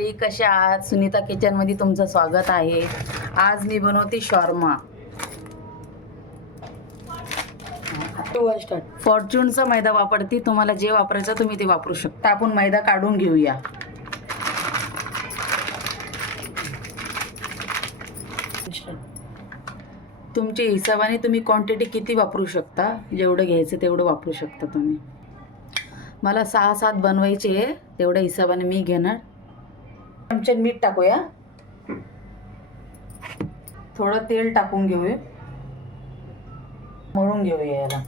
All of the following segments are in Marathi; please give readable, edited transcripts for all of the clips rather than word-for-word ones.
मंडळी, कशा आहात? सुनीता किचनमध्ये तुमचं स्वागत आहे. आज मी बनवते शॉर्मा. फॉर्च्यूनचा मैदा वापरते. तुम्हाला जे वापरायचं तुम्ही ते वापरू शकता. आपण मैदा काढून घेऊया. तुमच्या हिशोबाने तुम्ही क्वांटिटी किती वापरू शकता, जेवढं घ्यायचं तेवढं वापरू शकता तुम्ही. मला 6-7 बनवायचे आहे, तेवढ्या हिशोबाने मी घेणार. चमचे मीठ टाकूया. थोडं तेल टाकून घेऊया. मळून घेऊया याला.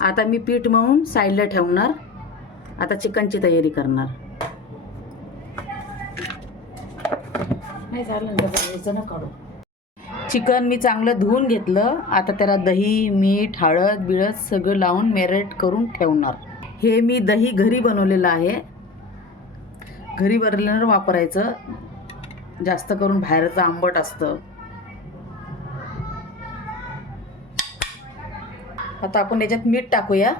आता मी पीठ मळून साईडला ठेवणार. आता चिकनची तयारी करणार. नाही झालं ना, काढू. चिकन मी चांगलं धुवून घेतलं. आता त्याला दही, मीठ, हळद बिळद सगळं लावून मॅरिनेट करून ठेवणार. हे मी दही घरी बनवलेलं आहे. घरी बनवल्यावर वापरायचं. जास्त करून बाहेरचं आंबट असतं. आता आपण याच्यात मीठ टाकूया.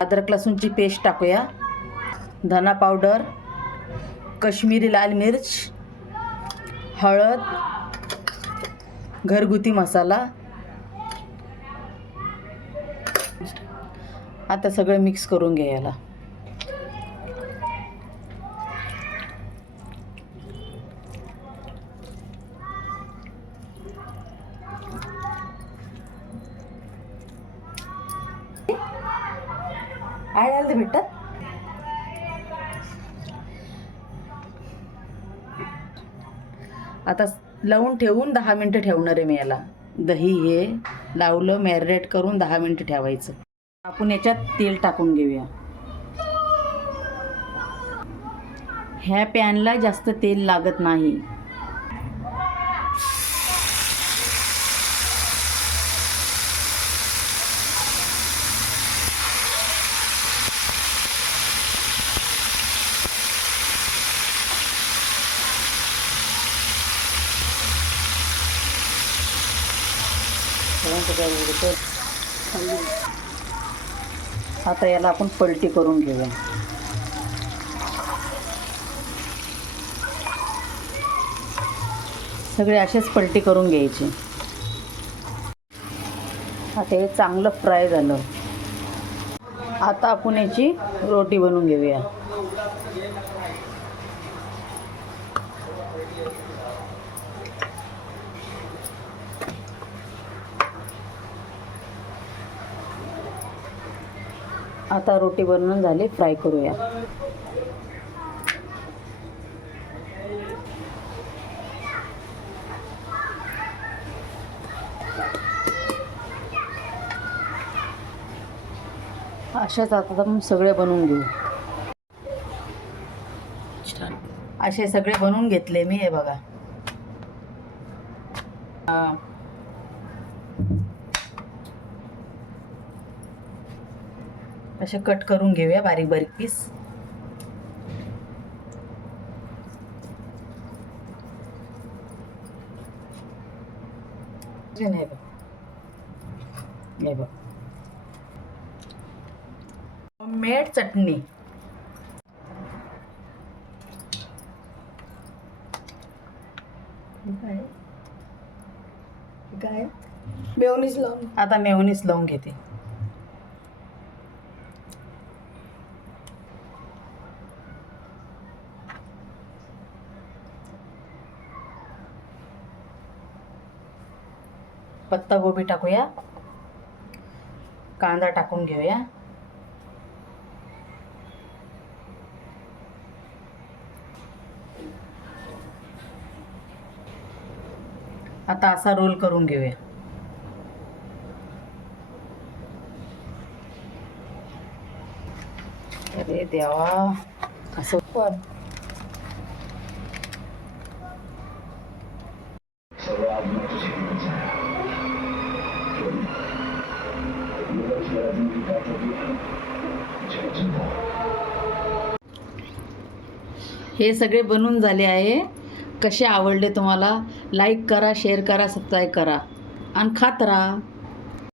अद्रक लसूणची पेस्ट टाकूया. धना पावडर, काश्मीरी लाल मिर्च, हळद, घरगुती मसाला. आता सगळं मिक्स करून घ्यायला. आळ्याला भेटतात. आता लावून ठेवून 10 मिनिटं ठेवणार आहे मी याला. दही हे लावलं, मॅरिनेट करून 10 मिनिटं ठेवायचं. आपण याच्यात तेल टाकून घेऊया. ह्या पॅनला जास्त तेल लागत नाही. आता याला आपण पलटी करून घेऊया. सगळे असेच पलटी करून घ्यायचे. आता हे चांगलं फ्राय झालं. आता आपण याची रोटी बनवून घेऊया. आता रोटी बनवून झाली. फ्राय करूया. अशाच आता आपण सगळे बनवून घेऊ. असे सगळे बनवून घेतले मी. हे बघा. असे कट करून घेऊया बारीक बारीक पीस. हे बघ, होममेड चटणी. काय मेयोनीज लावून. आता मेयोनीज लावून घेते. पत्ता गोबी टाकूया. कांदा टाकून घेऊया. आता असा रोल करून घेऊया. अरे देवा, असं पण हे सगळे बनवून झाले आहे. कसे आवडले तुम्हाला? लाईक करा, शेअर करा, सबस्क्राईब करा आणि खात राहा.